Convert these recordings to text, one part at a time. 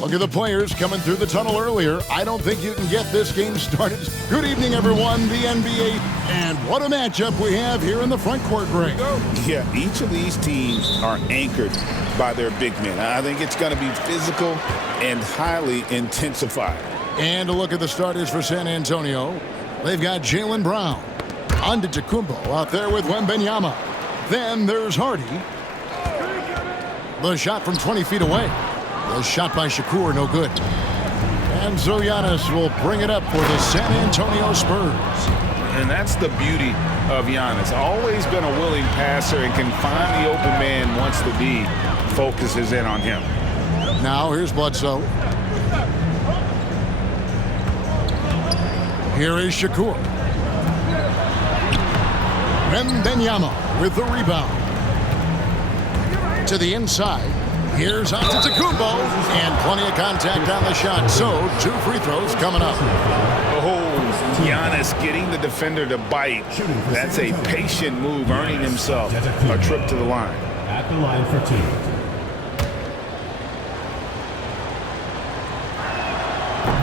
Look at the players coming through the tunnel earlier. I don't think you can get this game started. Good evening, everyone, the NBA. And what a matchup we have here in the front court, Greg. Yeah, each of these teams are anchored by their big men. I think it's going to be physical and highly intensified. And a look at the starters for San Antonio. They've got Jaylen Brown, Antetokounmpo out there with Wembanyama. Then there's Hardy. The shot from 20 feet away. The shot by Shakur, no good. And so Giannis will bring it up for the San Antonio Spurs. And that's the beauty of Giannis. Always been a willing passer and can find the open man once the D focuses in on him. Now here's Bledsoe. Here is Shakur. Wembanyama with the rebound. To the inside. Here's Antetokounmpo, and plenty of contact on the shot. So, 2 free throws coming up. Oh, Giannis getting the defender to bite. That's a patient move, earning himself a trip to the line. At the line for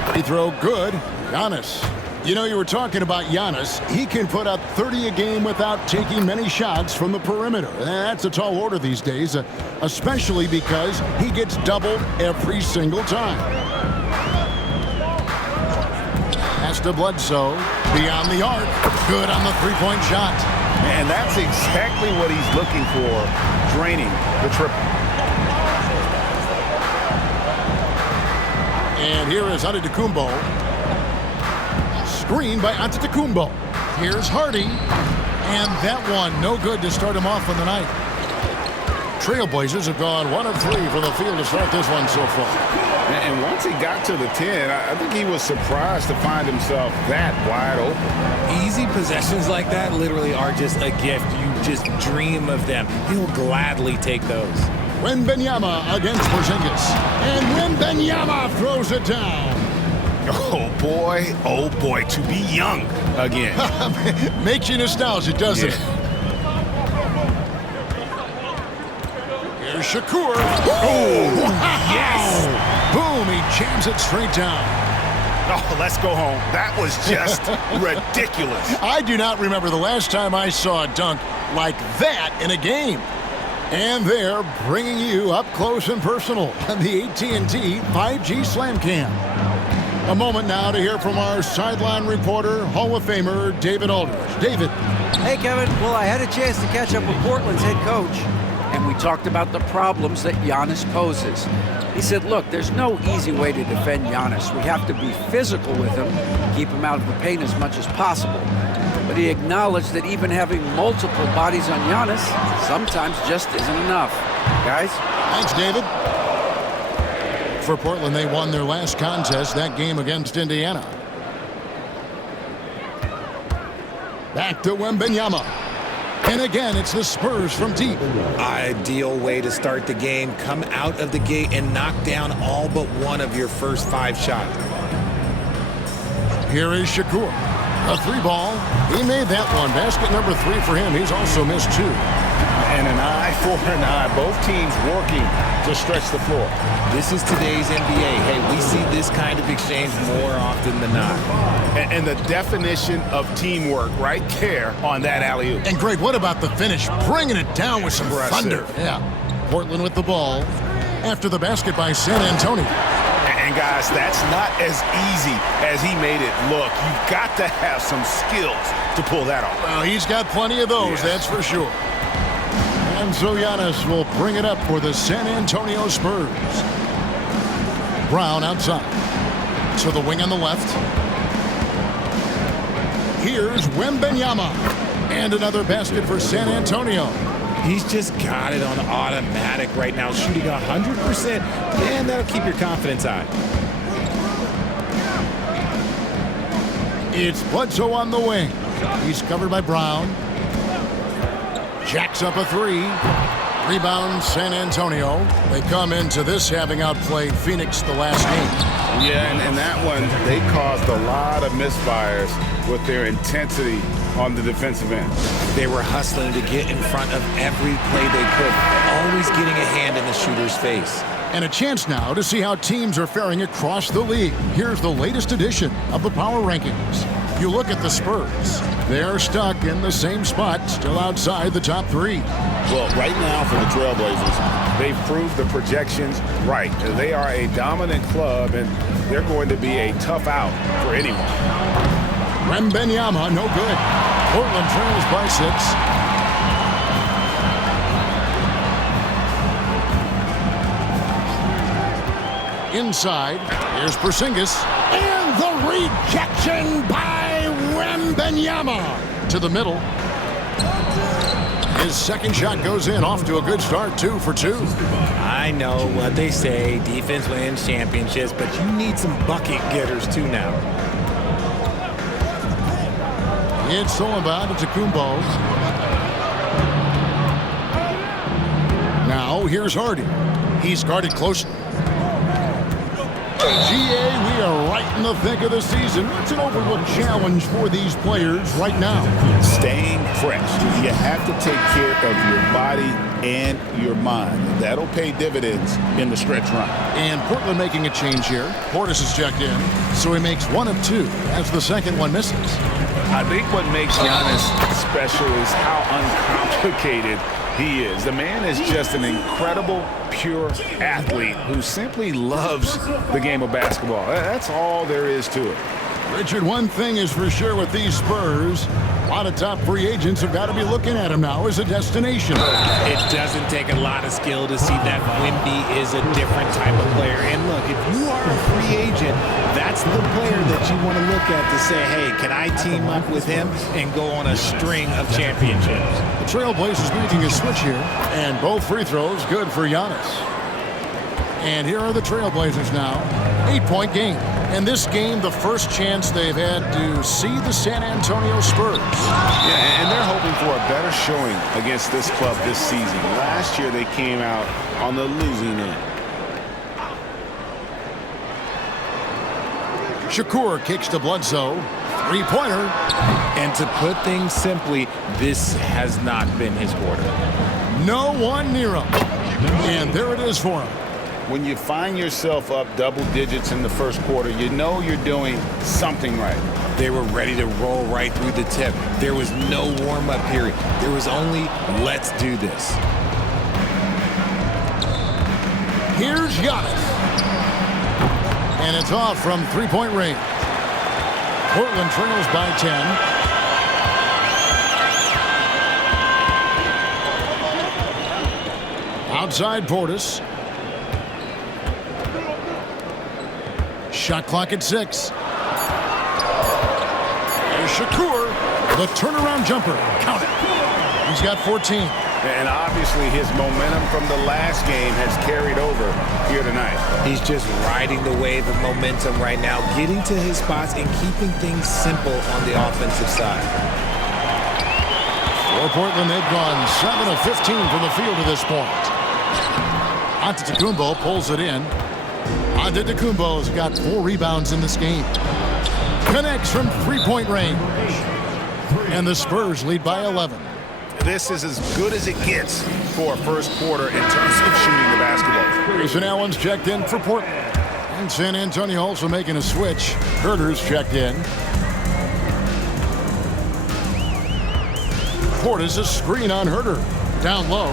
2. Free throw good. Giannis. You know, you were talking about Giannis. He can put up 30 a game without taking many shots from the perimeter. That's a tall order these days, especially because he gets doubled every single time. Pass to Bledsoe. Beyond the arc. Good on the three-point shot. And that's exactly what he's looking for, draining the triple. And here is Antetokounmpo. Screen by Antetokounmpo. Here's Hardy. And that one, no good to start him off on the night. Trailblazers have gone 1 of 3 from the field to start this one so far. And once he got to the 10, I think he was surprised to find himself that wide open. Easy possessions like that literally are just a gift. You just dream of them. He'll gladly take those. Wembanyama against Porzingis. And Wembanyama throws it down. Oh boy, to be young again. Makes you nostalgic, doesn't it? Here's Shakur. Oh, wow. yes. Boom, he jams it straight down. Oh, let's go home. That was just ridiculous. I do not remember the last time I saw a dunk like that in a game. And they're bringing you up close and personal on the AT&T 5G Slam Cam. A moment now to hear from our sideline reporter, Hall of Famer David Aldridge. David. Hey, Kevin. Well, I had a chance to catch up with Portland's head coach, and we talked about the problems that Giannis poses. He said, look, there's no easy way to defend Giannis. We have to be physical with him, keep him out of the paint as much as possible. But he acknowledged that even having multiple bodies on Giannis sometimes just isn't enough. Guys? Thanks, David. For Portland, they won their last contest, that game against Indiana. Back to Wembanyama. And again, it's the Spurs from deep. Ideal way to start the game. Come out of the gate and knock down all but one of your first 5 shots. Here is Shakur. A 3-ball. He made that one. Basket number 3 for him. He's also missed 2. And an eye for an eye. Both teams working to stretch the floor. This is today's NBA. Hey, we see this kind of exchange more often than not. And the definition of teamwork right there on that alley-oop. And Greg, what about the finish? Bringing it down with some thunder. Yeah. Portland with the ball after the basket by San Antonio. And guys, that's not as easy as he made it look. You've got to have some skills to pull that off. Well, he's got plenty of those, that's for sure. And so Giannis will bring it up for the San Antonio Spurs. Brown outside. To the wing on the left. Here's Wembanyama. And another basket for San Antonio. He's just got it on automatic right now, shooting 100%, and that'll keep your confidence high. It's Bledsoe on the wing. He's covered by Brown. Jacks up a 3. Rebound San Antonio. They come into this having outplayed Phoenix the last game. Yeah, and that one, they caused a lot of misfires with their intensity on the defensive end. They were hustling to get in front of every play they could, always getting a hand in the shooter's face. And a chance now to see how teams are faring across the league. Here's the latest edition of the Power Rankings. You look at the Spurs. They're stuck in the same spot, still outside the top 3. Well, right now for the Trailblazers, they've proved the projections right. They are a dominant club, and they're going to be a tough out for anyone. Wembanyama, no good. Portland trails by 6. Inside, here's Porzingis. And the rejection by Wembanyama. To the middle. His second shot goes in, off to a good start, 2 for 2. I know what they say, defense wins championships, but you need some bucket getters too now. It's stolen by Antetokounmpo. Now here's Hardy. He's guarded closely. GA, we are right in the thick of the season. What's an overlooked challenge for these players right now? Staying fresh. You have to take care of your body and your mind. That'll pay dividends in the stretch run. And Portland making a change here. Portis is checked in, so he makes 1 of 2 as the second one misses. I think what makes Giannis special is how uncomplicated he is. The man is just an incredible, pure athlete who simply loves the game of basketball. That's all there is to it. Richard, one thing is for sure with these Spurs, a lot of top free agents have got to be looking at him now as a destination. It doesn't take a lot of skill to see that Wemby is a different type of player. And look, if you are a free agent, that's the player that you want to look at to say, hey, can I team up with him and go on a string of championships? The Trailblazers making a switch here, and both free throws good for Giannis. And here are the Trailblazers now. 8-point game. And this game, the first chance they've had to see the San Antonio Spurs. Yeah, and they're hoping for a better showing against this club this season. Last year, they came out on the losing end. Shakur kicks to Bledsoe. Three-pointer. And to put things simply, this has not been his quarter. No one near him. And there it is for him. When you find yourself up double digits in the first quarter, you know you're doing something right. They were ready to roll right through the tip. There was no warm-up period. There was only, let's do this. Here's Giannis. And it's off from three-point range. Portland trails by 10. Outside Portis. Shot clock at 6. There's Shakur. The turnaround jumper. Count it. He's got 14. And obviously his momentum from the last game has carried over here tonight. He's just riding the wave of momentum right now, getting to his spots and keeping things simple on the offensive side. For Portland, they've gone 7 of 15 from the field to this point. Antetokounmpo pulls it in. Antetokounmpo's got 4 rebounds in this game. Connects from three-point range. And the Spurs lead by 11. This is as good as it gets for a first quarter in terms of shooting the basketball. Grayson Allen's checked in for Portland. And San Antonio also making a switch. Herter's checked in. Portis, a screen on Herter. Down low.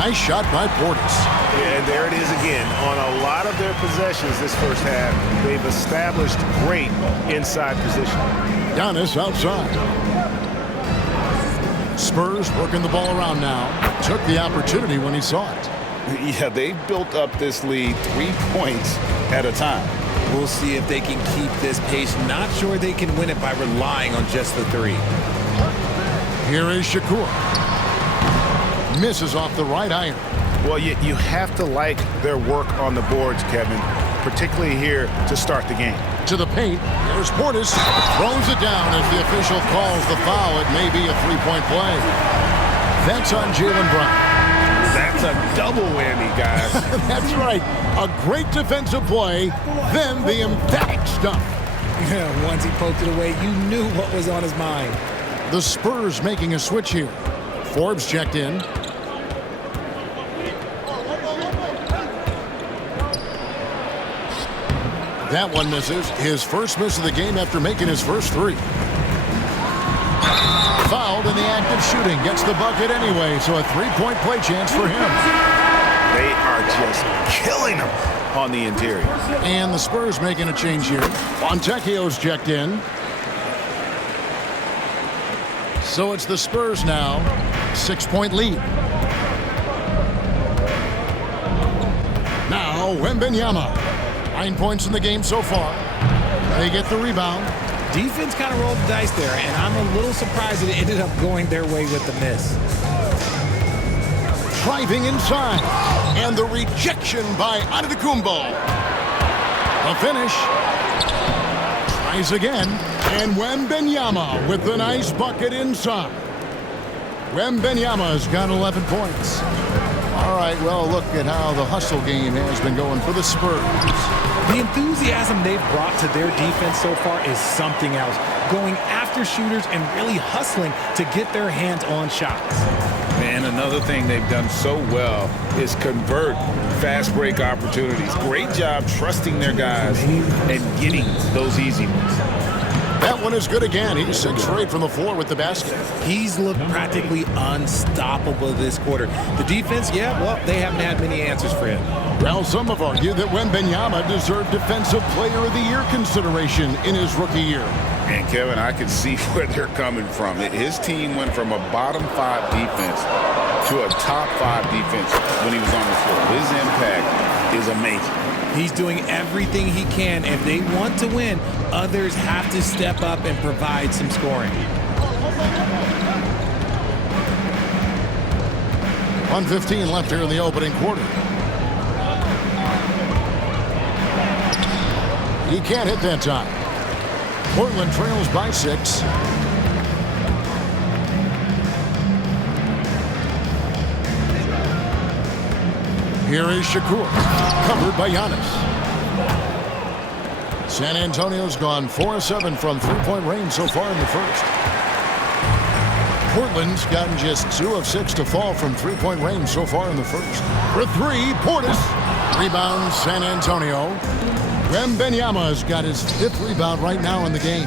Nice shot by Portis. Yeah, and there it is again. On a lot of their possessions this first half, they've established great inside position. Giannis outside. Spurs working the ball around now. Took the opportunity when he saw it. Yeah, they built up this lead 3 points at a time. We'll see if they can keep this pace. Not sure they can win it by relying on just the 3. Here is Shakur. Misses off the right iron. Well, you have to like their work on the boards, Kevin, particularly here to start the game. To the paint. There's Portis. Throws it down as the official calls the foul. It may be a three-point play. That's on Jaylen Brown. That's a double whammy, guys. That's right. A great defensive play, then the emphatic stuff. Yeah, once he poked it away, you knew what was on his mind. The Spurs making a switch here. Forbes checked in. That one misses. His first miss of the game after making his first three. Fouled in the act of shooting. Gets the bucket anyway, so a three-point play chance for him. They are just killing him on the interior. And the Spurs making a change here. Fontecchio's checked in. So it's the Spurs now. 6-point lead. Now, Wembanyama. 9 points in the game so far. They get the rebound. Defense kind of rolled the dice there, and I'm a little surprised that it ended up going their way with the miss. Driving inside. And the rejection by Antetokounmpo. The finish. Tries again. And Wembanyama with the nice bucket inside. Wembanyama's got 11 points. All right, well, look at how the hustle game has been going for the Spurs. The enthusiasm they've brought to their defense so far is something else. Going after shooters and really hustling to get their hands on shots. And another thing they've done so well is convert fast break opportunities. Great job trusting their guys and getting those easy ones. That one is good again. He's 6 straight from the floor with the basket. He's looked practically unstoppable this quarter. The defense, yeah, well, they haven't had many answers for him. Well, some have argued that Wembanyama deserved Defensive Player of the Year consideration in his rookie year. And, Kevin, I can see where they're coming from. His team went from a bottom 5 defense to a top 5 defense when he was on the floor. His impact is amazing. He's doing everything he can. If they want to win, others have to step up and provide some scoring. 1:15 left here in the opening quarter. He can't hit that time. Portland trails by 6. Here is Shakur, covered by Giannis. San Antonio's gone 4-7 from three-point range so far in the first. Portland's gotten just 2 of 6 to fall from three-point range so far in the first. For 3, Portis. Rebound, San Antonio. Wembanyama's got his 5th rebound right now in the game.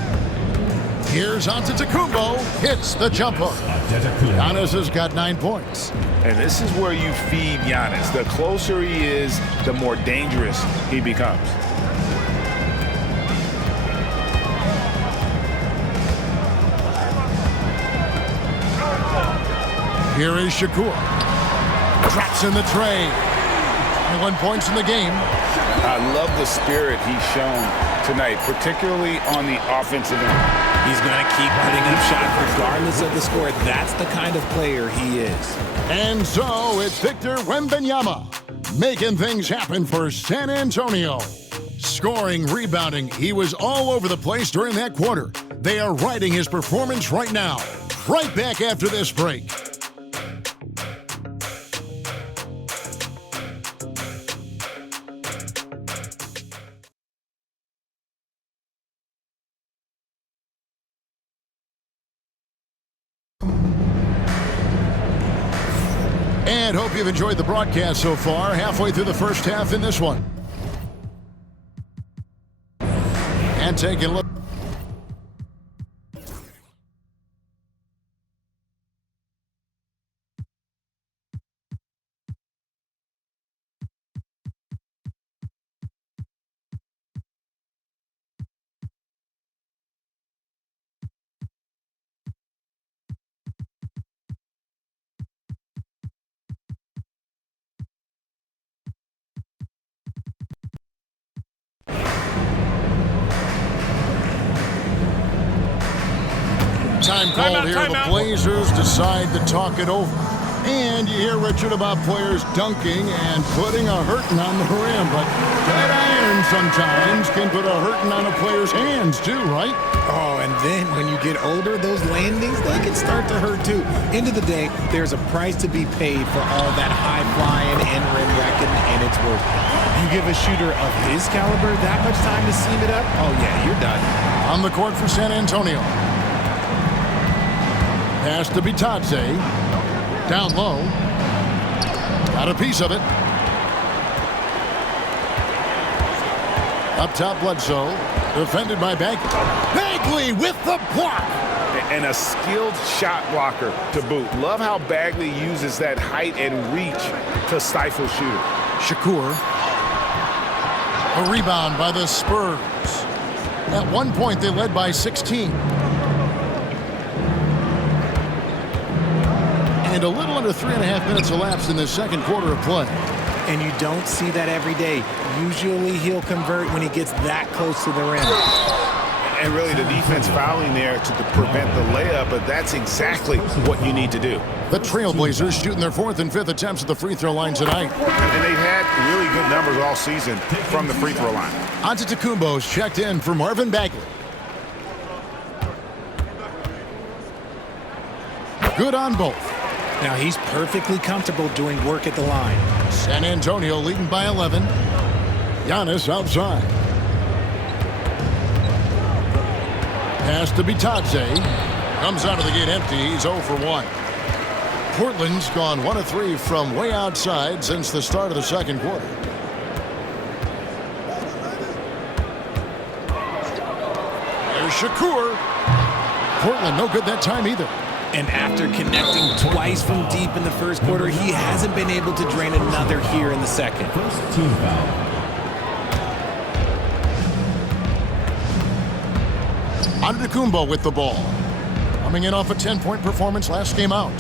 Here's Antetokounmpo. Hits the jumper. Giannis has got 9 points. And this is where you feed Giannis. The closer he is, the more dangerous he becomes. Here is Shakur. Drops in the tray. 21 points in the game. I love the spirit he's shown tonight, particularly on the offensive end. He's going to keep putting up shots regardless of the score. That's the kind of player he is. And so it's Victor Wembanyama making things happen for San Antonio. Scoring, rebounding, he was all over the place during that quarter. They are riding his performance right now. Right back after this break. And hope you've enjoyed the broadcast so far. Halfway through the first half in this one. And taking a look. Time called here. The Blazers decide to talk it over. And you hear, Richard, about players dunking and putting a hurting on the rim. But that iron sometimes can put a hurting on a player's hands, too, right? Oh, and then when you get older, those landings, they can start to hurt, too. End of the day, there's a price to be paid for all that high-flying and rim wrecking, and it's worth it. You give a shooter of his caliber that much time to seam it up, oh, yeah, you're done. On the court for San Antonio. Pass to Bitadze. Down low. Got a piece of it. Up top, Bledsoe. Defended by Bagley. Bagley with the block. And a skilled shot blocker to boot. Love how Bagley uses that height and reach to stifle shooter. Shakur. A rebound by the Spurs. At one point, they led by 16. And a little under 3.5 minutes elapsed in the second quarter of play. And you don't see that every day. Usually he'll convert when he gets that close to the rim. And really the defense fouling there to prevent the layup, but that's exactly what you need to do. The Trailblazers shooting their 4th and 5th attempts at the free throw line tonight. And they've had really good numbers all season from the free throw line. Antetokounmpo's checked in for Marvin Bagley. Good on both. Now he's perfectly comfortable doing work at the line. San Antonio leading by 11. Giannis outside. Pass to Bitadze. Comes out of the gate empty. He's 0 for 1. Portland's gone 1 of 3 from way outside since the start of the second quarter. There's Shakur. Portland no good that time either. And after connecting twice from deep in the first quarter, he hasn't been able to drain another here in the second. First team foul. Antetokounmpo with the ball. Coming in off a 10-point performance last game out.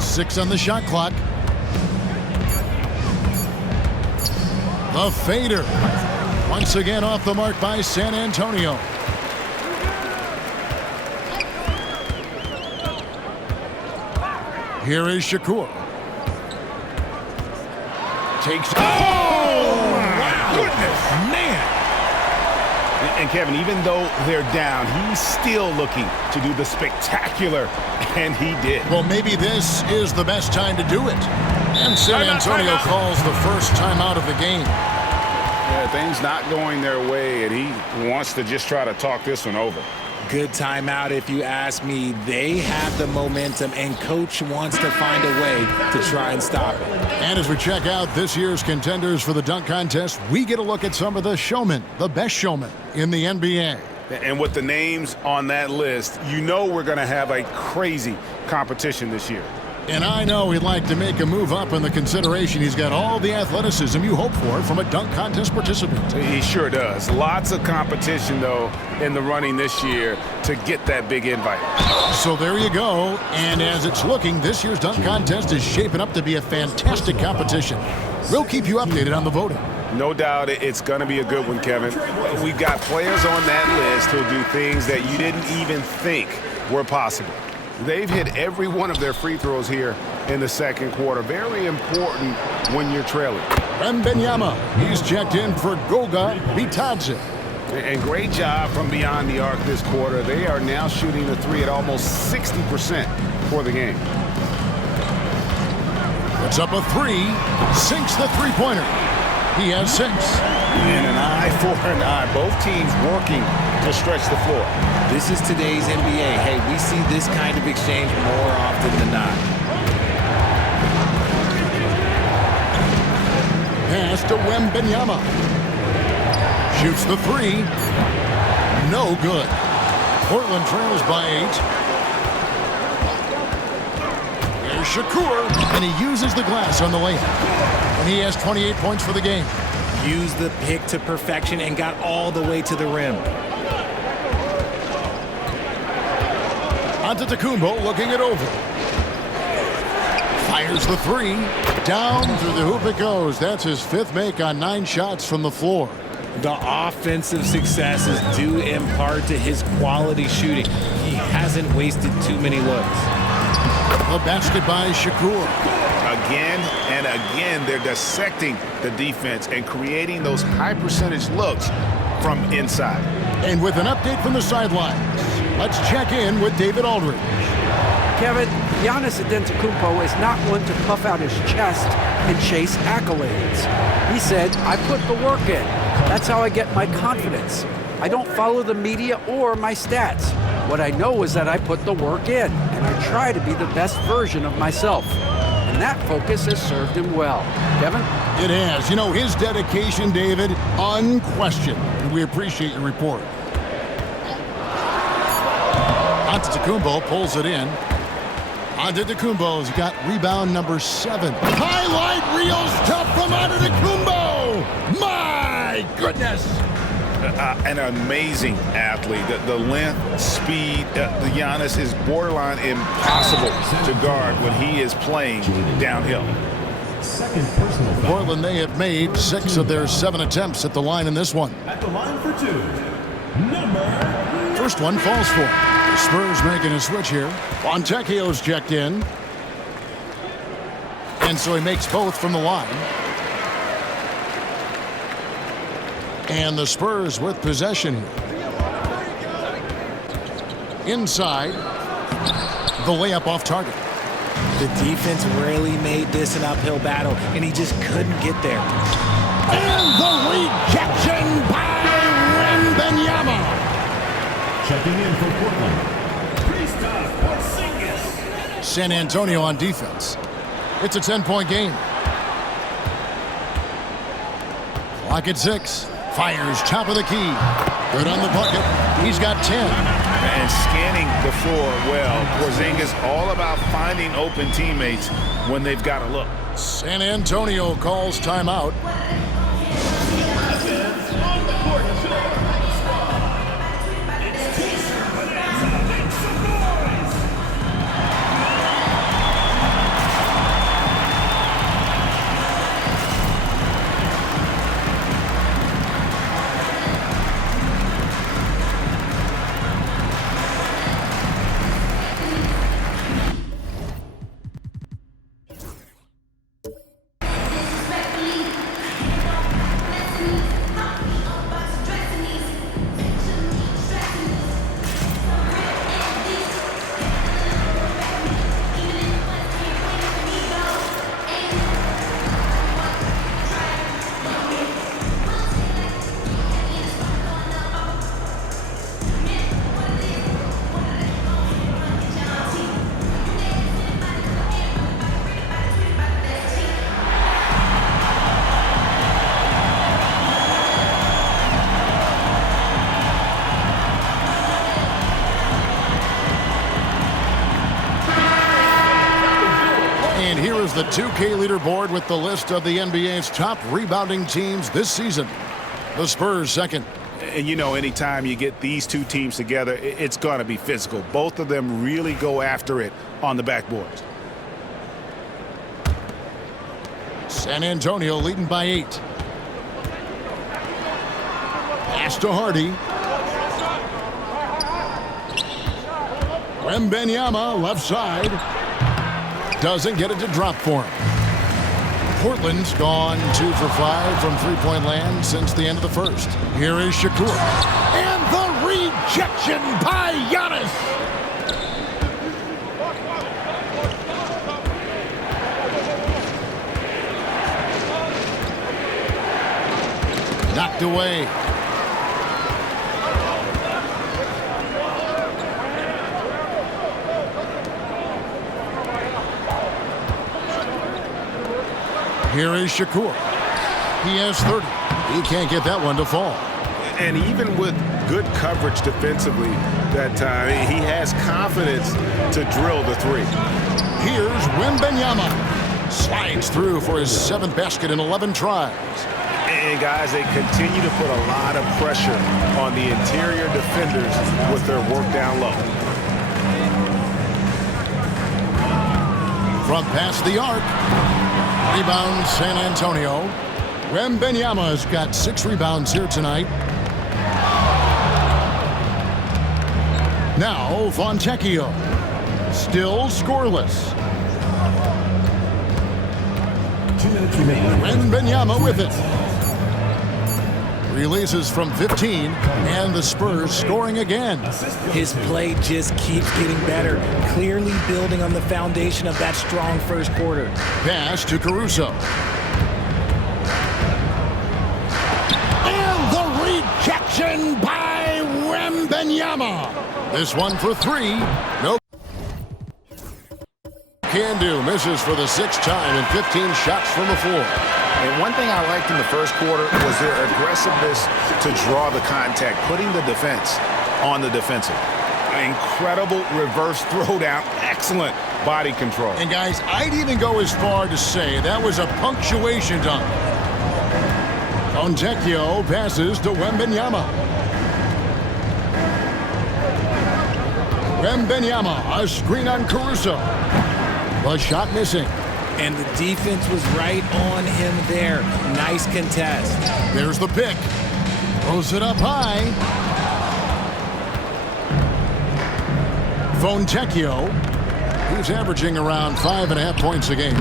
Six on the shot clock. The fader. Once again off the mark by San Antonio. Here is Shakur. Takes. Oh, wow. Goodness. Man. And Kevin, even though they're down, he's still looking to do the spectacular, and he did. Well, maybe this is the best time to do it. And San Antonio calls the first timeout of the game. Yeah, things not going their way, and he wants to just try to talk this one over. Good timeout if you ask me. They have the momentum, and Coach wants to find a way to try and stop it. And as we check out this year's contenders for the dunk contest, we get a look at some of the showmen, the best showmen in the NBA. And with the names on that list, you know we're going to have a crazy competition this year. And I know he'd like to make a move up in the consideration. He's got all the athleticism you hope for from a dunk contest participant. He sure does. Lots of competition, though, in the running this year to get that big invite. So there you go. And as it's looking, this year's dunk contest is shaping up to be a fantastic competition. We'll keep you updated on the voting. No doubt it's going to be a good one, Kevin. We've got players on that list who'll do things that you didn't even think were possible. They've hit every one of their free throws here in the second quarter. Very important when you're trailing. Wembanyama, he's checked in for Goga Bitadze. And great job from beyond the arc this quarter. They are now shooting the three at almost 60% for the game. Puts up a three, sinks the three-pointer. He has 6. And an eye for an eye. Both teams working to stretch the floor. This is today's NBA. Hey, we see this kind of exchange more often than not. Pass to Wembanyama. Shoots the three. No good. Portland trails by 8. Here's Shakur, and he uses the glass on the layup. And he has 28 points for the game. Used the pick to perfection and got all the way to the rim. Antetokounmpo looking it over. Fires the three. Down through the hoop it goes. That's his 5th make on 9 shots from the floor. The offensive success is due in part to his quality shooting. He hasn't wasted too many looks. A basket by Shakur. Again and again, they're dissecting the defense and creating those high-percentage looks from inside. And with an update from the sidelines, let's check in with David Aldridge. Kevin, Giannis Antetokounmpo is not one to puff out his chest and chase accolades. He said, I put the work in. That's how I get my confidence. I don't follow the media or my stats. What I know is that I put the work in, and I try to be the best version of myself. And and that focus has served him well. Kevin? It has. You know, his dedication, David, unquestioned. And we appreciate your report. Antetokounmpo pulls it in. Antetokounmpo's got rebound number 7. Highlight reel stuff from Antetokounmpo! My goodness! An amazing athlete. The length, speed, the Giannis is borderline impossible to guard when he is playing downhill. Second personal foul. Portland, they have made 6 of their 7 attempts at the line in this one. At the line for 2, number... First one falls for him. The Spurs making a switch here. Fontecchio's checked in. And so he makes both from the line. And the Spurs with possession here. Inside. The layup off target. The defense really made this an uphill battle, and he just couldn't get there. And the rejection by Wembanyama. Checking in from Portland, Kristaps Porzingis. San Antonio on defense. It's a 10-point game. Clock at 6. Fires top of the key. Good on the bucket. He's got 10. And scanning the floor well. Porzingis all about finding open teammates when they've got a look. San Antonio calls timeout. The 2K leaderboard with the list of the NBA's top rebounding teams this season. The Spurs second. And you know, anytime you get these two teams together, it's going to be physical. Both of them really go after it on the backboards. San Antonio leading by 8. Pass to Hardy. Wembanyama left side. Doesn't get it to drop for him. Portland's gone 2 for 5 from three-point land since the end of the first. Here is Shakur. And the rejection by Giannis. Knocked away. Here is Shakur. He has 30. He can't get that one to fall. And even with good coverage defensively that time, he has confidence to drill the 3. Here's Wembanyama. Slides through for his 7th basket in 11 tries. And guys, they continue to put a lot of pressure on the interior defenders with their work down low. From past the arc. Rebound San Antonio. Wembanyama's got 6 rebounds here tonight. Now Fontecchio. Still scoreless. 2 minutes remaining. Wembanyama with it. Releases from 15, and the Spurs scoring again. His play just keeps getting better, clearly building on the foundation of that strong first quarter. Pass to Caruso. And the rejection by Wembanyama. This one for 3. No can do. Misses for the 6th time and 15 shots from the floor. And one thing I liked in the first quarter was their aggressiveness to draw the contact, putting the defense on the defensive. An incredible reverse throwdown. Excellent body control. And guys, I'd even go as far to say that was a punctuation dunk. Fontecchio passes to Wembanyama. Wembanyama, a screen on Caruso. The shot missing. And the defense was right on him there. Nice contest. There's the pick. Throws it up high. Fontecchio, who's averaging around 5.5 points a game.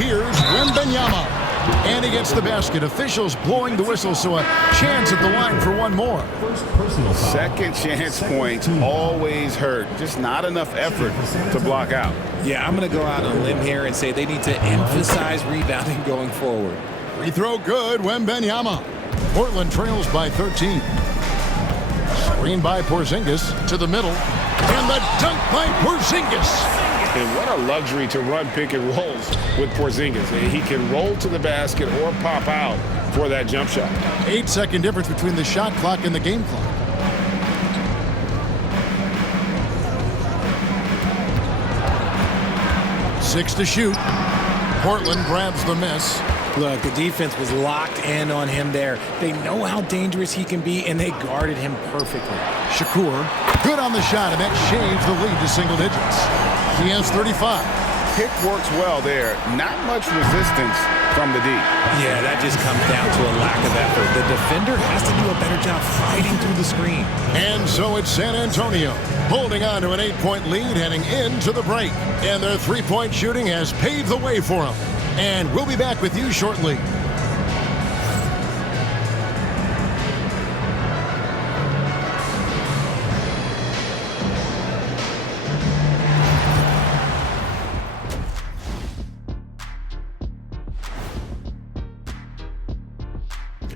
Here's Wembanyama. And he gets the basket. Officials blowing the whistle, so a chance at the line for one more. Second chance points always hurt. Just not enough effort to block out. Yeah, I'm going to go out on a limb here and say they need to emphasize rebounding going forward. Free throw good, Wembanyama. Portland trails by 13. Screen by Porzingis to the middle. And the dunk by Porzingis. And what a luxury to run pick and rolls with Porzingis. He can roll to the basket or pop out for that jump shot. 8-second difference between the shot clock and the game clock. Six to shoot. Portland grabs the miss. Look, the defense was locked in on him there. They know how dangerous he can be, and they guarded him perfectly. Shakur, good on the shot, and that changed the lead to single digits. He has 35. Pick works well there. Not much resistance from the D. Yeah, that just comes down to a lack of effort. The defender has to do a better job fighting through the screen. And so it's San Antonio holding on to an 8-point lead heading into the break. And their three-point shooting has paved the way for them. And we'll be back with you shortly.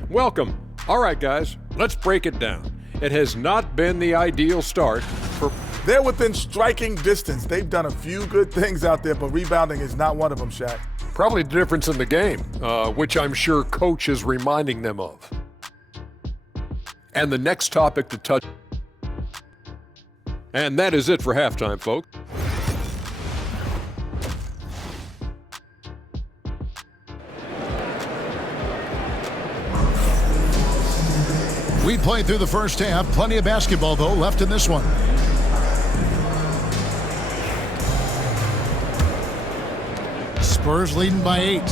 Welcome. All right, guys, let's break it down. It has not been the ideal start for... They're within striking distance. They've done a few good things out there, but rebounding is not one of them, Shaq. Probably the difference in the game, which I'm sure Coach is reminding them of. And the next topic to touch... And that is it for halftime, folks. We played through the first half. Plenty of basketball, though, left in this one. Spurs leading by 8.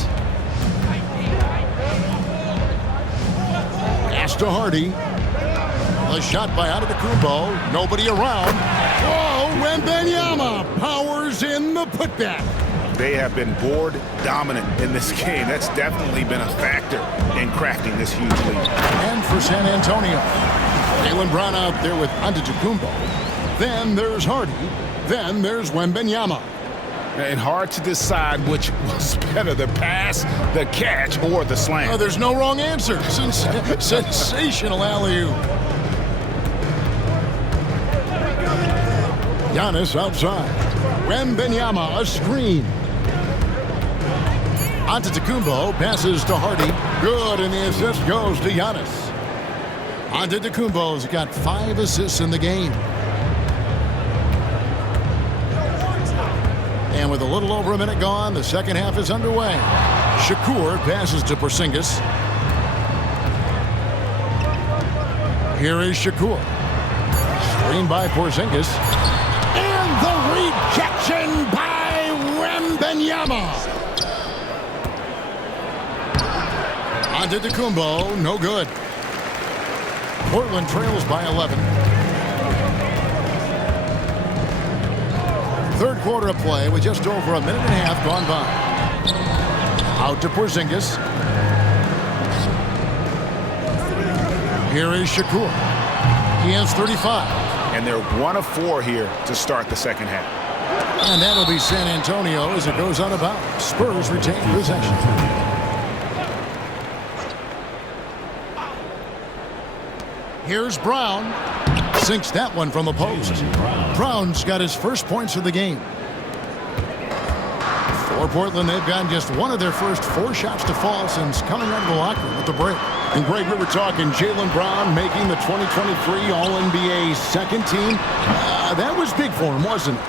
Pass to Hardy. A shot by Antetokounmpo. Nobody around. Oh, Wembanyama powers in the putback. They have been board dominant in this game. That's definitely been a factor in crafting this huge lead. And for San Antonio, Jaylen Brown out there with Antetokounmpo. Then there's Hardy. Then there's Wembanyama. And hard to decide which was better, the pass, the catch, or the slam. Oh, there's no wrong answer. Sensational alley-oop. Giannis outside. Wembanyama, a screen. Antetokounmpo passes to Hardy. Good, and the assist goes to Giannis. Antetokounmpo's got 5 assists in the game. And with a little over a minute gone, the second half is underway. Shakur passes to Porzingis. Here is Shakur. Screen by Porzingis. And the rejection by Wembanyama. Antetokounmpo, no good. Portland trails by 11. Third quarter of play with just over a minute and a half gone by. Out to Porzingis. Here is Shakur. He has 35. And they're 1 of 4 here to start the second half. And that'll be San Antonio as it goes on about. Spurs retain possession. Here's Brown. Sinks that one from the post. Brown's got his first points of the game. For Portland, they've gotten just one of their first 4 shots to fall since coming out of the locker room at the break. And Greg, we were talking Jaylen Brown making the 2023 All-NBA second team. That was big for him, wasn't it?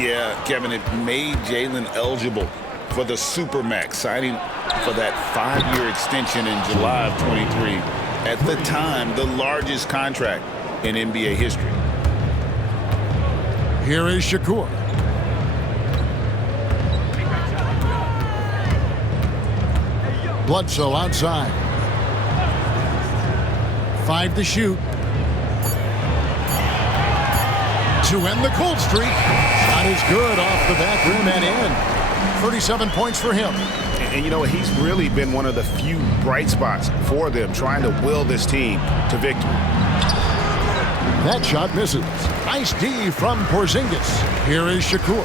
Yeah, Kevin, it made Jaylen eligible for the Supermax, signing for that 5-year extension in July of 23. At the time, the largest contract in NBA history. Here is Shakur. Bledsoe outside. 5 to shoot. To end the cold streak. Shot is good off the back rim and in. 37 points for him. And you know, he's really been one of the few bright spots for them, trying to will this team to victory. That shot misses. Nice D from Porzingis. Here is Shakur.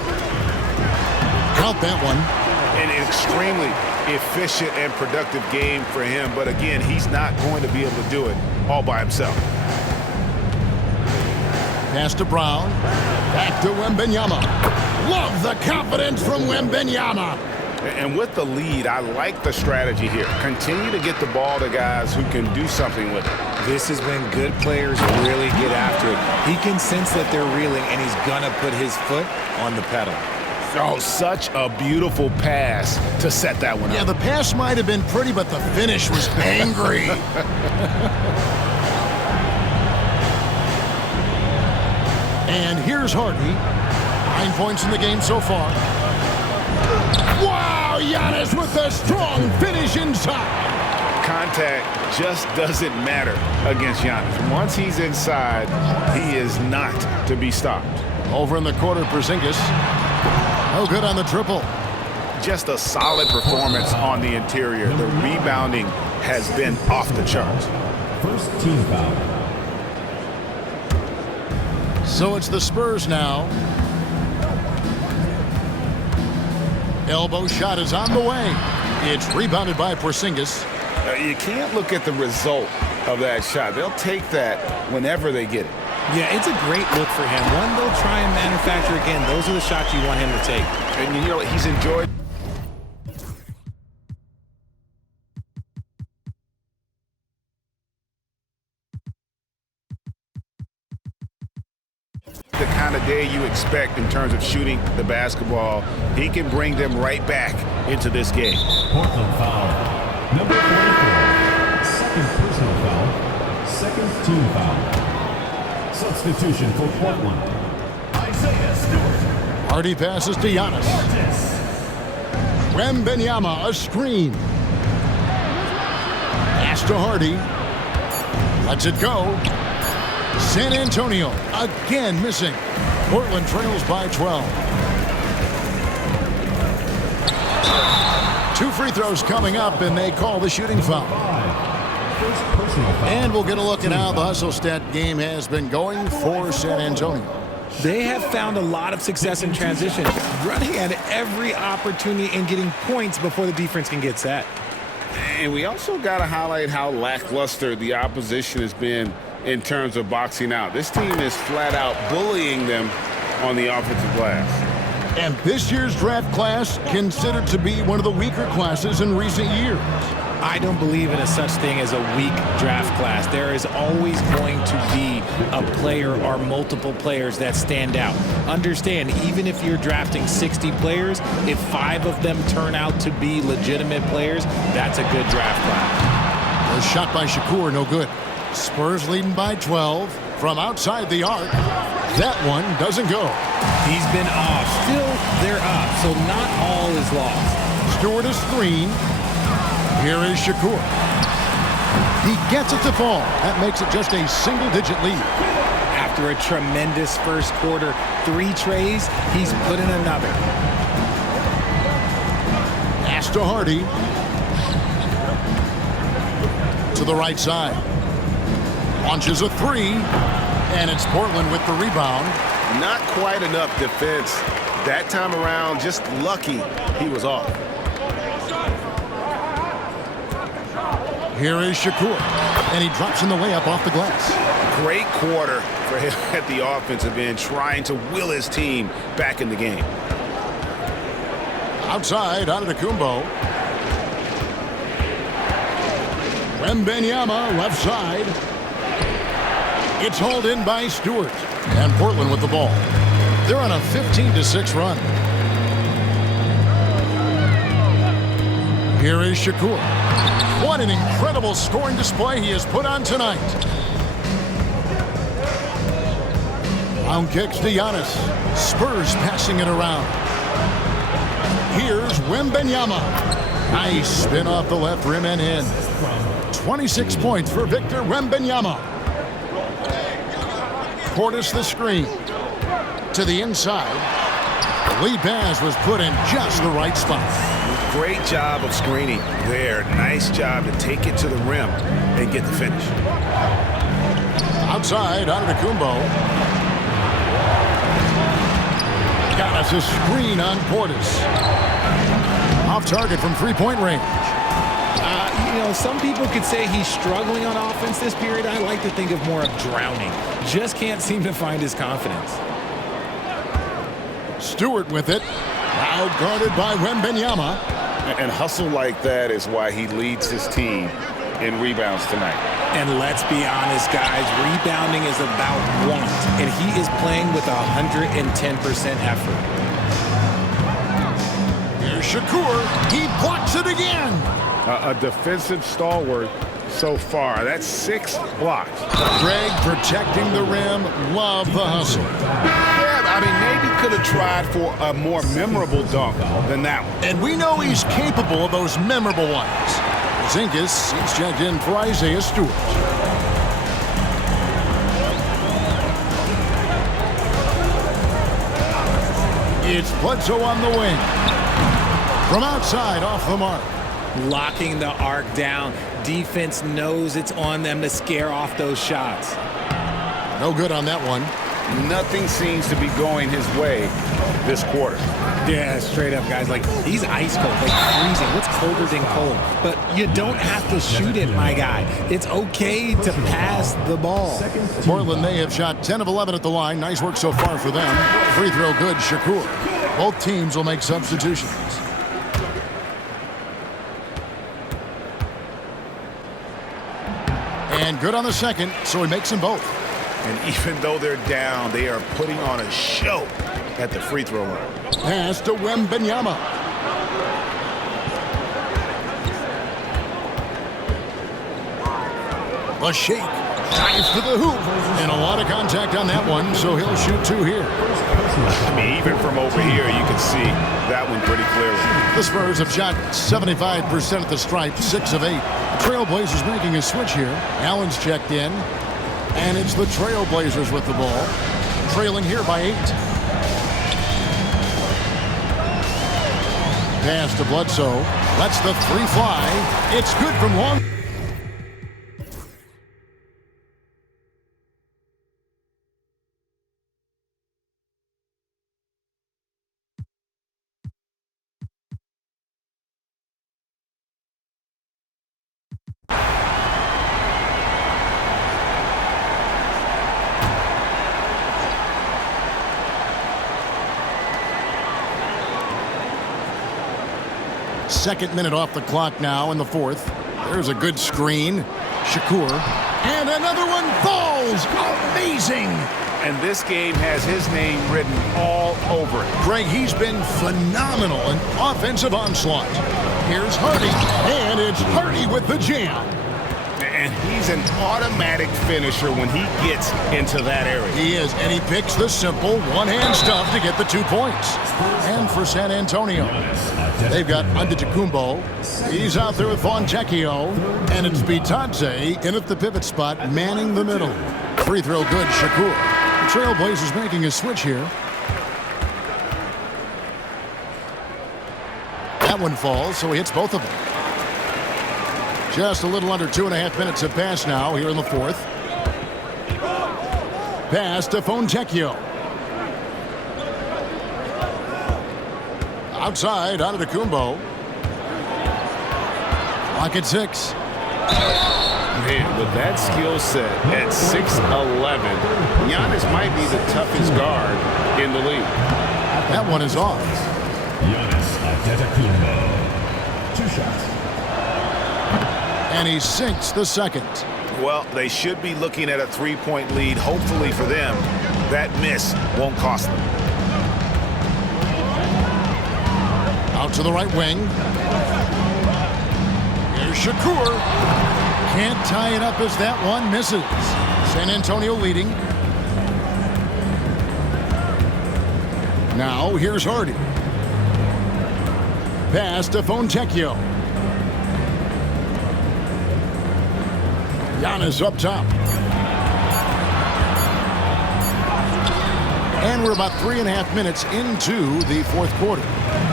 Count that one. An extremely efficient and productive game for him, but again, he's not going to be able to do it all by himself. Pass to Brown. Back to Wembanyama. Love the confidence from Wembanyama. And with the lead, I like the strategy here. Continue to get the ball to guys who can do something with it. This is when good players really get after it. He can sense that they're reeling, and he's going to put his foot on the pedal. Oh, such a beautiful pass to set that one up. Yeah, the pass might have been pretty, but the finish was angry. And here's Hardy. 9 points in the game so far. Wow, Giannis with a strong finish inside. Contact just doesn't matter against Giannis. Once he's inside, he is not to be stopped. Over in the corner, Porzingis. No good on the triple. Just a solid performance on the interior. The rebounding has been off the charts. First team foul. So it's the Spurs now. Elbow shot is on the way. It's rebounded by Porzingis. You can't look at the result of that shot. They'll take that whenever they get it. Yeah, it's a great look for him. One they'll try and manufacture again. Those are the shots you want him to take. And you know, he's enjoyed the kind of day you expect in terms of shooting the basketball. He can bring them right back into this game. Portland foul. Number 44. Second personal foul. Second team foul. Substitution for Portland. Isaiah Stewart. Hardy passes to Giannis. Wembanyama, a screen. Pass to Hardy. Lets it go. San Antonio again missing. Portland trails by 12. 2 free throws coming up, and they call the shooting foul. And we'll get a look at how the hustle stat game has been going for San Antonio. They have found a lot of success in transition, running at every opportunity and getting points before the defense can get set. And we also got to highlight how lackluster the opposition has been in terms of boxing out. This team is flat out bullying them on the offensive glass. And this year's draft class considered to be one of the weaker classes in recent years. I don't believe in a such thing as a weak draft class. There is always going to be a player or multiple players that stand out. Understand, even if you're drafting 60 players, if 5 of them turn out to be legitimate players, that's a good draft class. A shot by Shakur, no good. Spurs leading by 12 from outside the arc. That one doesn't go. He's been off. Still, they're up, so not all is lost. Stewart a screen. Here is Shakur. He gets it to fall. That makes it just a single-digit lead. After a tremendous first quarter, 3 trays, he's put in another. Pass to Hardy. To the right side. Launches a 3. And it's Portland with the rebound. Not quite enough defense that time around. Just lucky he was off. Here is Shakur. And he drops in the layup off the glass. Great quarter for him at the offensive end, trying to will his team back in the game. Outside, Antetokounmpo. Wembanyama, left side. It's hauled in by Stewart. And Portland with the ball. They're on a 15-6 run. Here is Shakur. What an incredible scoring display he has put on tonight. Round kicks to Giannis. Spurs passing it around. Here's Wembanyama. Nice spin off the left rim and in. 26 points for Victor Wembanyama. Portis the screen. To the inside. The lead pass was put in just the right spot. Great job of screening there. Nice job to take it to the rim and get the finish. Outside, Antetokounmpo. Got us a screen on Portis. Off target from three-point range. You know, some people could say he's struggling on offense this period. I like to think of more of drowning. Just can't seem to find his confidence. Stewart with it. Now guarded by Wembanyama. And hustle like that is why he leads his team in rebounds tonight. And let's be honest, guys, rebounding is about want, and he is playing with 110% effort. Here's Shakur. He blocks it again. A defensive stalwart so far. That's 6 blocks. Greg protecting the rim. Love the hustle. Yeah, I mean, maybe could have tried for a more memorable dunk than that one. And we know he's capable of those memorable ones. Zinkas, he's checked in for Isaiah Stewart. It's Bledsoe on the wing. From outside, off the mark. Locking the arc down. Defense knows it's on them to scare off those shots. No good on that one. Nothing seems to be going his way this quarter. Yeah, straight up, guys. Like, he's ice cold, like freezing. What's colder than cold? But you don't have to shoot it, my guy. It's okay to pass the ball. Portland, they have shot 10 of 11 at the line. Nice work so far for them. Free throw good, Shakur. Both teams will make substitutions. And good on the second, so he makes them both. And even though they're down, they are putting on a show at the free throw line. Pass to Wembanyama. A shake. Dives to the hoop. And a lot of contact on that one, so he'll shoot 2 here. I mean, even from over here, you can see that one pretty clearly. The Spurs have shot 75% at the stripe, 6 of 8. The Trailblazers making a switch here. Allen's checked in. And it's the Trailblazers with the ball. Trailing here by 8. Pass to Bledsoe. Lets the 3 fly. It's good from long. Second minute off the clock now in the fourth. There's a good screen. Shakur. And another one falls. Amazing. And this game has his name written all over it. Greg, he's been phenomenal in offensive onslaught. Here's Hardy. And it's Hardy with the jam. And he's an automatic finisher when he gets into that area. He is, and he picks the simple one-hand stuff to get the 2 points. And for San Antonio, they've got Antetokounmpo. He's out there with Fontecchio. And it's Bitadze in at the pivot spot, manning the middle. Free throw good, Shakur. The Trailblazers making a switch here. That one falls, so he hits both of them. Just a little under 2.5 minutes have passed now here in the fourth. Pass to Fontecchio. Outside, Antetokounmpo. Clock at 6. Man, with that skill set at 6'11", Giannis might be the toughest guard in the league. That one is off. Antetokounmpo. 2 shots. And he sinks the second. Well, they should be looking at a 3-point lead. Hopefully for them, that miss won't cost them. Out to the right wing. Here's Shakur. Can't tie it up as that one misses. San Antonio leading. Now here's Hardy. Pass to Fontecchio. Giannis up top. And we're about 3.5 minutes into the fourth quarter.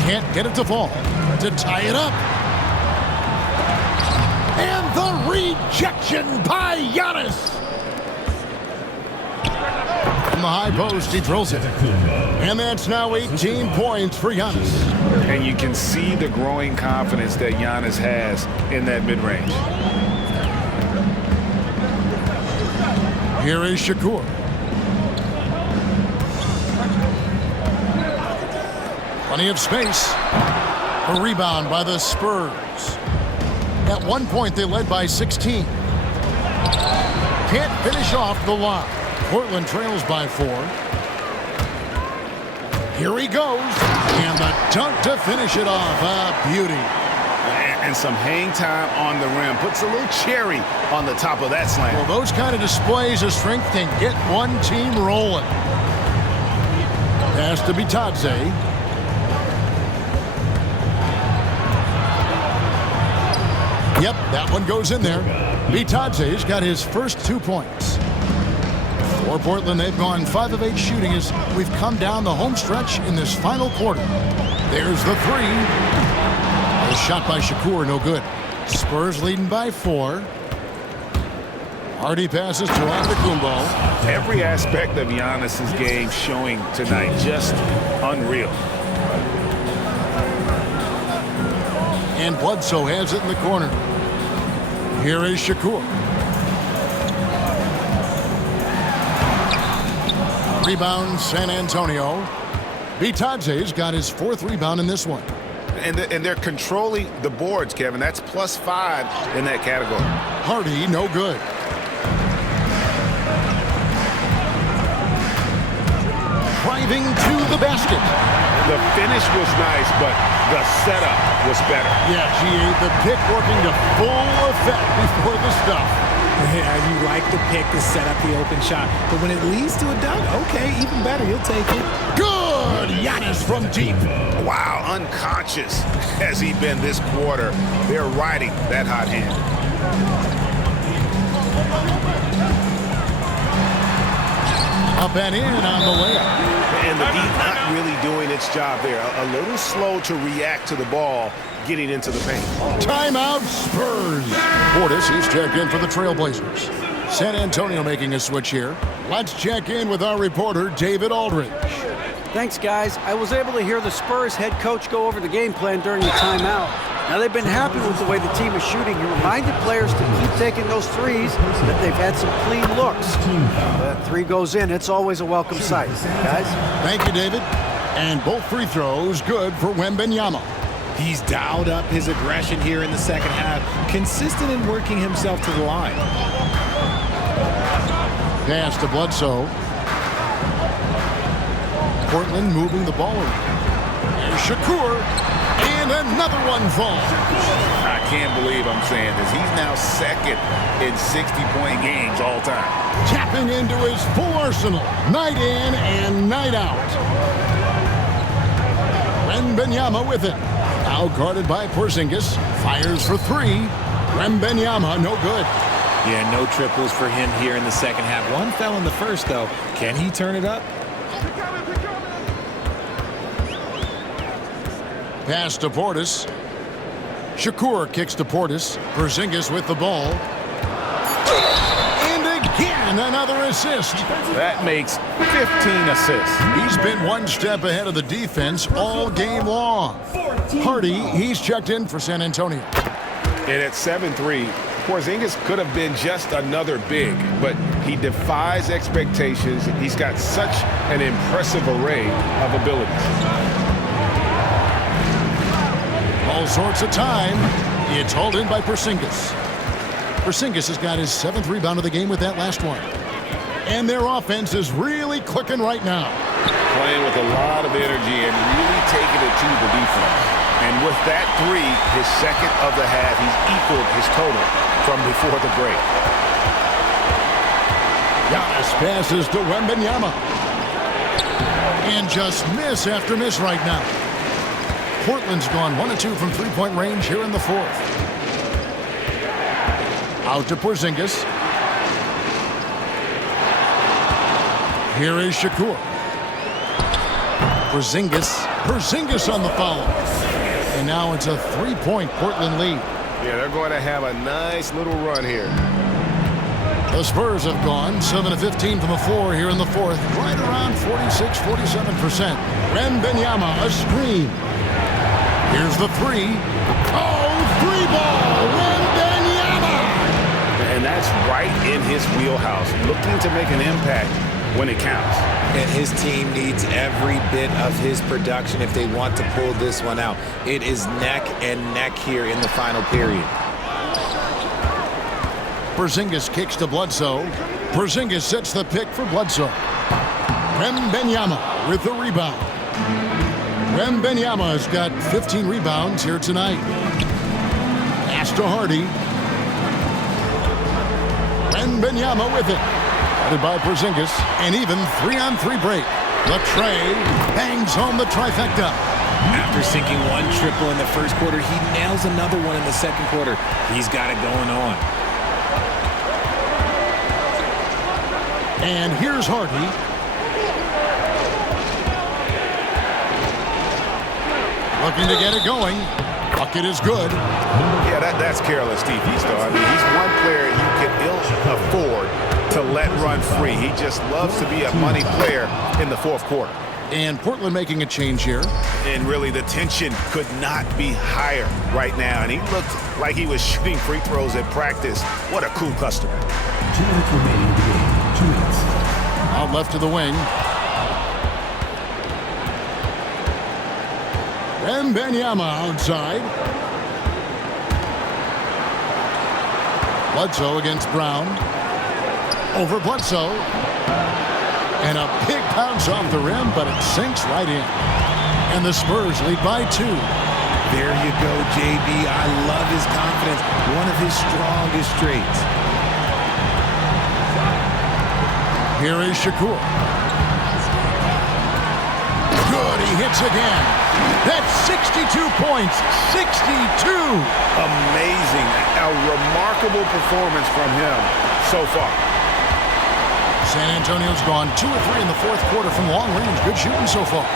Can't get it to fall. To tie it up. And the rejection by Giannis. From the high post, he drills it. And that's now 18 points for Giannis. And you can see the growing confidence that Giannis has in that mid-range. Here is Shakur. Plenty of space. A rebound by the Spurs. At one point, they led by 16. Can't finish off the line. Portland trails by 4. Here he goes. And the dunk to finish it off. A beauty. And some hang time on the rim. Puts a little cherry on the top of that slam. Well, those kind of displays of strength can get one team rolling. Pass to Bitadze. Yep, that one goes in there. Bitadze's got his first 2 points. For Portland, they've gone 5 of 8 shooting as we've come down the home stretch in this final quarter. There's the 3. A shot by Shakur, no good. Spurs leading by 4. Hardy passes to Antetokounmpo. Every aspect of Giannis's game showing tonight, just unreal. And Bledsoe has it in the corner. Here is Shakur. Rebound, San Antonio. Bitadze's got his 4th rebound in this one. And they're controlling the boards, Kevin. That's +5 in that category. Hardy, no good. Driving to the basket. The finish was nice, but the setup was better. Yeah, GA, the pick working to full effect before the stuff. Yeah, you like the pick to set up the open shot. But when it leads to a dunk, okay, even better. You'll take it. Good! Giannis from deep. Wow, unconscious has he been this quarter. They're riding that hot hand. Up and in on the layup. And the D not really doing its job there. A little slow to react to the ball getting into the paint. Timeout, Spurs. Portis, he's checked in for the Trailblazers. San Antonio making a switch here. Let's check in with our reporter, David Aldridge. Thanks, guys. I was able to hear the Spurs head coach go over the game plan during the timeout. Now, they've been happy with the way the team is shooting. He reminded players to keep taking those threes, that they've had some clean looks. That 3 goes in, it's always a welcome sight. Guys? Thank you, David. And both free throws good for Wembanyama. He's dialed up his aggression here in the second half, consistent in working himself to the line. Pass to Bledsoe. Portland moving the ball around. There's Shakur. And another one falls. I can't believe I'm saying this. He's now second in 60-point games all time. Tapping into his full arsenal, night in and night out. Wembanyama with it. Now guarded by Porzingis. Fires for 3. Wembanyama, no good. Yeah, no triples for him here in the second half. One fell in the first, though. Can he turn it up? Pass to Portis. Shakur kicks to Portis. Porzingis with the ball. And again, another assist. That makes 15 assists. He's been one step ahead of the defense all game long. Hardy, he's checked in for San Antonio. And at 7'3", Porzingis could have been just another big, but he defies expectations. He's got such an impressive array of abilities. All sorts of time. It's hauled in by Porzingis. Porzingis has got his 7th rebound of the game with that last one. And their offense is really clicking right now. Playing with a lot of energy and really taking it to the defense. And with that 3, his 2nd of the half, he's equaled his total from before the break. Giannis passes to Wembanyama. And just miss after miss right now. Portland's gone 1 of 2 from three-point range here in the 4th. Out to Porzingis. Here is Shakur. Porzingis on the foul. And now it's a 3-point Portland lead. Yeah, they're going to have a nice little run here. The Spurs have gone 7 of 15 from the floor here in the 4th. Right around 46-47%. Wembanyama, a screen. Here's the 3. Oh, 3-ball. Wembanyama. And that's right in his wheelhouse. Looking to make an impact when it counts. And his team needs every bit of his production if they want to pull this one out. It is neck and neck here in the final period. Porzingis kicks to Bledsoe. Porzingis sets the pick for Bledsoe. Wembanyama with the rebound. Wembanyama has got 15 rebounds here tonight. Pass to Hardy. Wembanyama with it. Headed by Porzingis. An even 3-on-3 break. Latrey bangs home the trifecta. After sinking 1 triple in the first quarter, he nails another one in the second quarter. He's got it going on. And here's Hardy. Looking to get it going. Bucket is good. Yeah, that's careless, Steve. He's one player you can ill afford to let run free. He just loves to be a money player in the 4th quarter. And Portland making a change here. And really, the tension could not be higher right now. And he looked like he was shooting free throws at practice. What a cool customer. 2 minutes remaining in the game. 2 minutes. Out left to the wing. Wembanyama outside. Bledsoe against Brown. Over Bledsoe. And a big bounce off the rim, but it sinks right in. And the Spurs lead by 2. There you go, JB. I love his confidence. One of his strongest traits. Here is Shakur. Good, he hits again. That's 62 points. 62. Amazing. A remarkable performance from him so far. San Antonio's gone 2 of 3 in the 4th quarter from long range. Good shooting so far.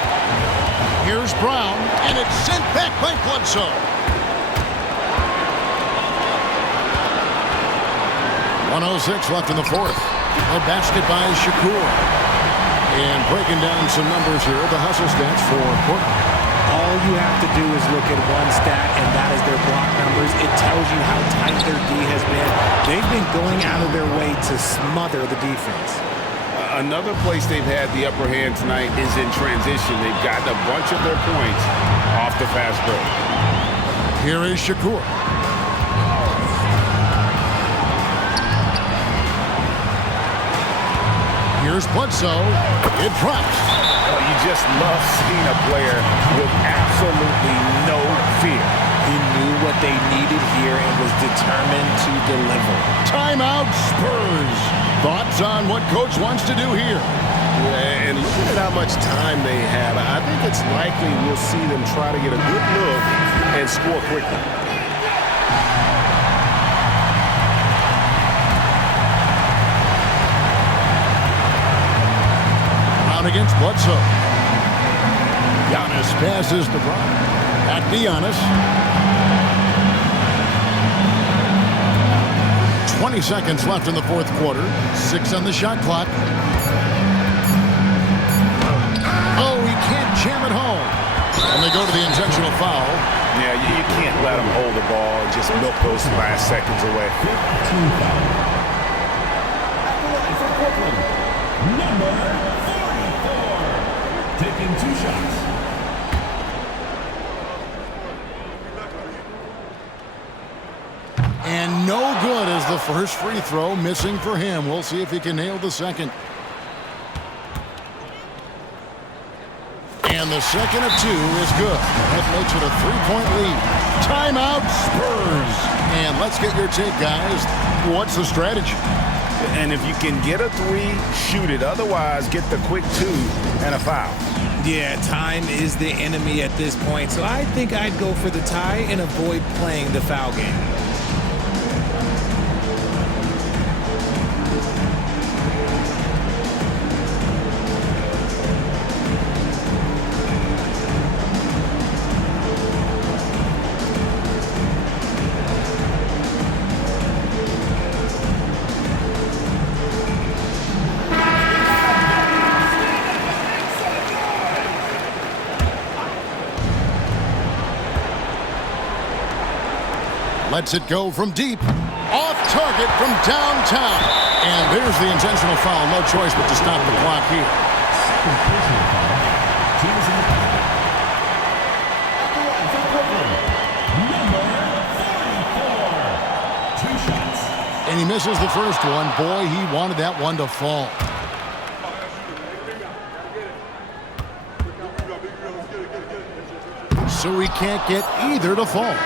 Here's Brown, and it's sent back by Bledsoe. 1:06 left in the 4th. A basket by Shakur. And breaking down some numbers here, the hustle stats for Portland. All you have to do is look at one stat, and that is their block numbers. It tells you how tight their D has been. They've been going out of their way to smother the defense. Another place they've had the upper hand tonight is in transition. They've gotten a bunch of their points off the fast break. Here is Shakur. Here's Bledsoe. It drops. Oh, you just love seeing a player with absolutely no fear. He knew what they needed here and was determined to deliver. Timeout, Spurs. Thoughts on what Coach wants to do here? Yeah, and look at how much time they have. I think it's likely we'll see them try to get a good look and score quickly. Against Bledsoe. Giannis passes to Brown. At Giannis. 20 seconds left in the 4th quarter. 6 on the shot clock. Oh, he can't jam it home. And they go to the intentional foul. Yeah, you can't let him hold the ball and just milk those last seconds away. 15 foul. For Portland, number 44, taking 2 shots. the first free throw, missing for him. We'll see if he can nail the second. And the second of 2 is good. That makes it a 3-point lead. Timeout, Spurs. And let's get your take, guys. What's the strategy? And if you can get a 3, shoot it. Otherwise, get the quick 2 and a foul. Yeah, time is the enemy at this point. So I think I'd go for the tie and avoid playing the foul game. Lets it go from deep. Off target from downtown. And there's the intentional foul. No choice but to stop the clock here. And he misses the first one. Boy, he wanted that one to fall. So he can't get either to fall.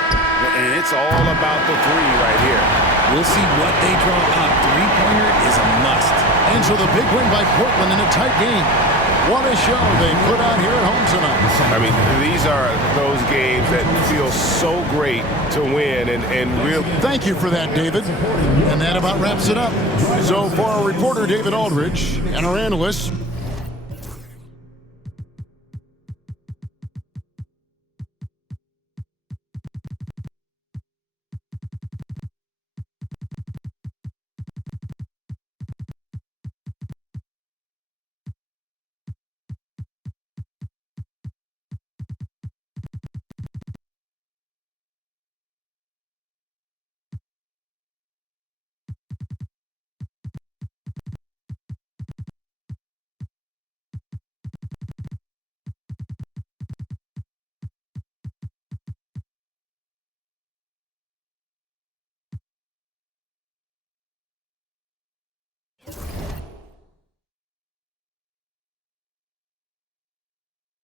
And it's all about the 3 right here. We'll see what they draw up. Three-pointer is a must. And so the big win by Portland in a tight game. What a show they put on here at home tonight. I mean, these are those games that feel so great to win and real. Thank you for that, David. And that about wraps it up. So for our reporter, David Aldridge, and our analysts,